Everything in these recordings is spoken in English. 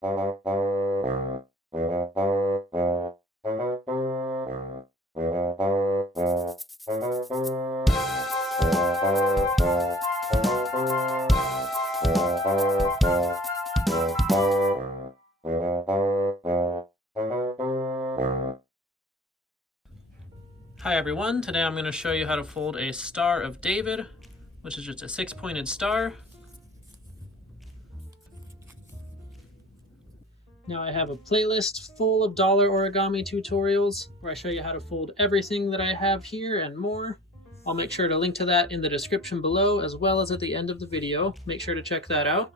Hi everyone, today I'm going to show you how to fold a Star of David, which is just a 6-pointed star. Now I have a playlist full of dollar origami tutorials where I show you how to fold everything that I have here and more. I'll make sure to link to that in the description below as well as at the end of the video. Make sure to check that out.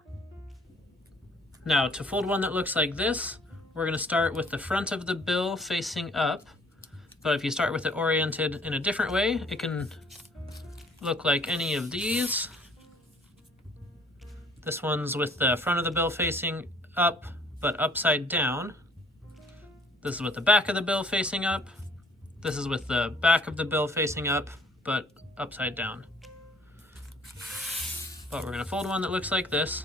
Now to fold one that looks like this, we're going to start with the front of the bill facing up. But if you start with it oriented in a different way, it can look like any of these. This one's with the front of the bill facing up, but upside down. This is with the back of the bill facing up. This is with the back of the bill facing up, but upside down. But we're going to fold one that looks like this.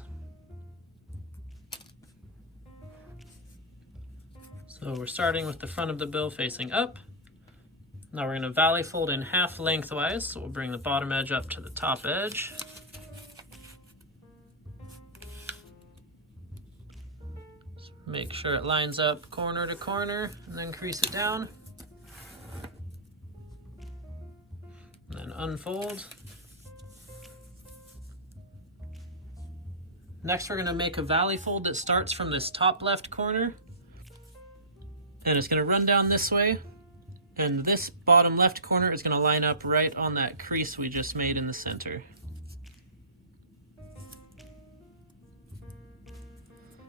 So we're starting with the front of the bill facing up. Now we're going to valley fold in half lengthwise, so we'll bring the bottom edge up to the top edge. Just make sure it lines up corner to corner, and then crease it down. And then unfold. Next we're going to make a valley fold that starts from this top left corner, and it's going to run down this way. And this bottom left corner is going to line up right on that crease we just made in the center.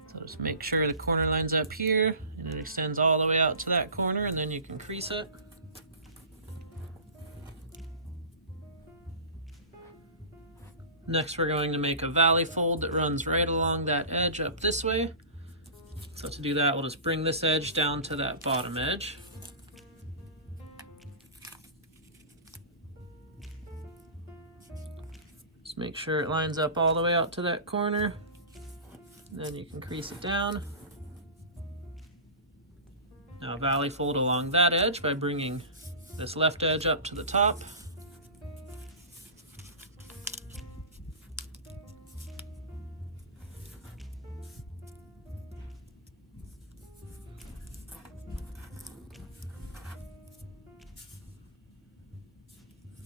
So just make sure the corner lines up here and it extends all the way out to that corner, and then you can crease it. Next we're going to make a valley fold that runs right along that edge up this way. So to do that, we'll just bring this edge down to that bottom edge. Make sure it lines up all the way out to that corner. And then you can crease it down. Now valley fold along that edge by bringing this left edge up to the top.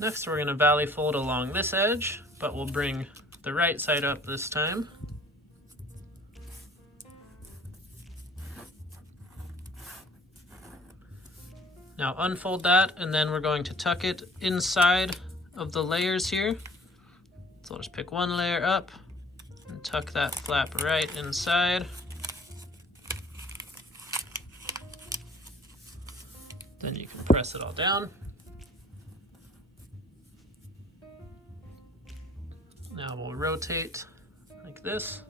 Next we're going to valley fold along this edge, but we'll bring the right side up this time. Now unfold that, and then we're going to tuck it inside of the layers here. So I'll just pick one layer up and tuck that flap right inside. Then you can press it all down. Now we'll rotate like this.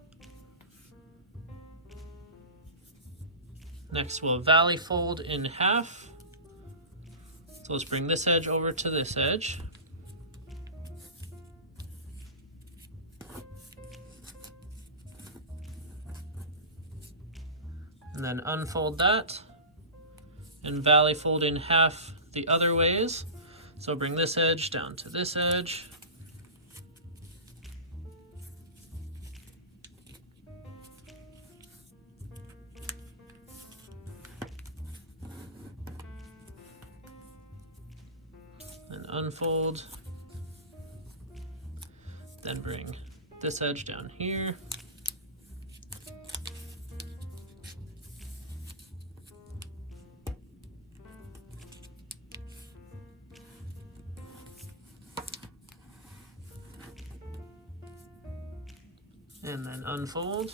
Next we'll valley fold in half. So let's bring this edge over to this edge. And then unfold that and valley fold in half the other ways. So bring this edge down to this edge. And unfold, then bring this edge down here. And then unfold.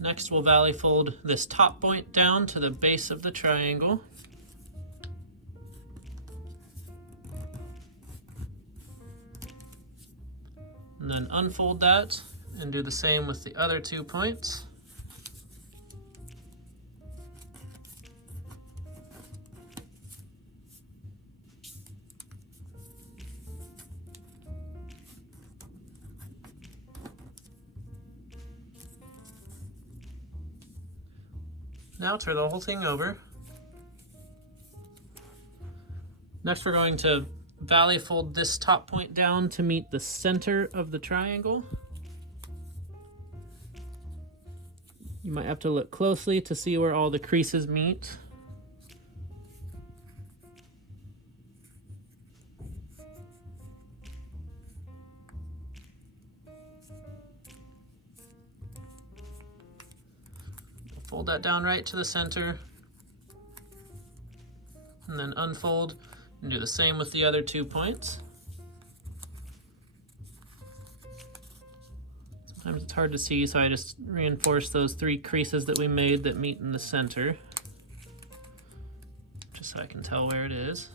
Next we'll valley fold this top point down to the base of the triangle. And then unfold that and do the same with the other 2 points. Now turn the whole thing over. Next we're going to valley fold this top point down to meet the center of the triangle. You might have to look closely to see where all the creases meet. Fold that down right to the center, and then unfold and do the same with the other 2 points. Sometimes it's hard to see, so I just reinforce those 3 creases that we made that meet in the center, just so I can tell where it is.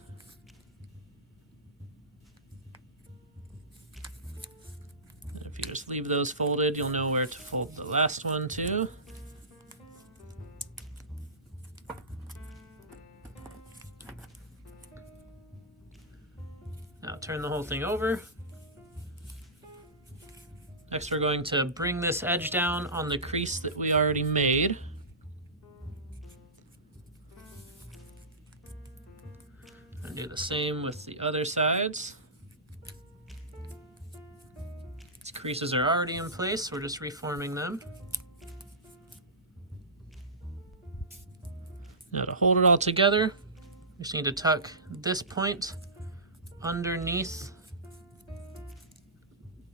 And if you just leave those folded, you'll know where to fold the last one too. Now turn the whole thing over. Next we're going to bring this edge down on the crease that we already made. And do the same with the other sides. These creases are already in place, so we're just reforming them. Now to hold it all together, we just need to tuck this point underneath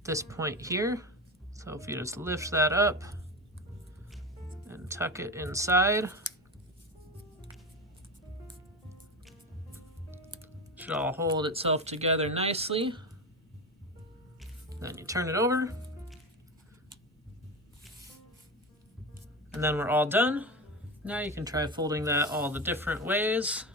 this point here. So if you just lift that up and tuck it inside, it should all hold itself together nicely. Then you turn it over, and then we're all done. Now you can try folding that all the different ways.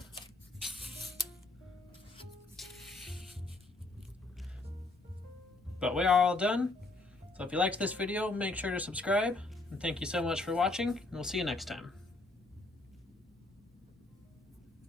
But we are all done. So if you liked this video, make sure to subscribe. And thank you so much for watching, and we'll see you next time.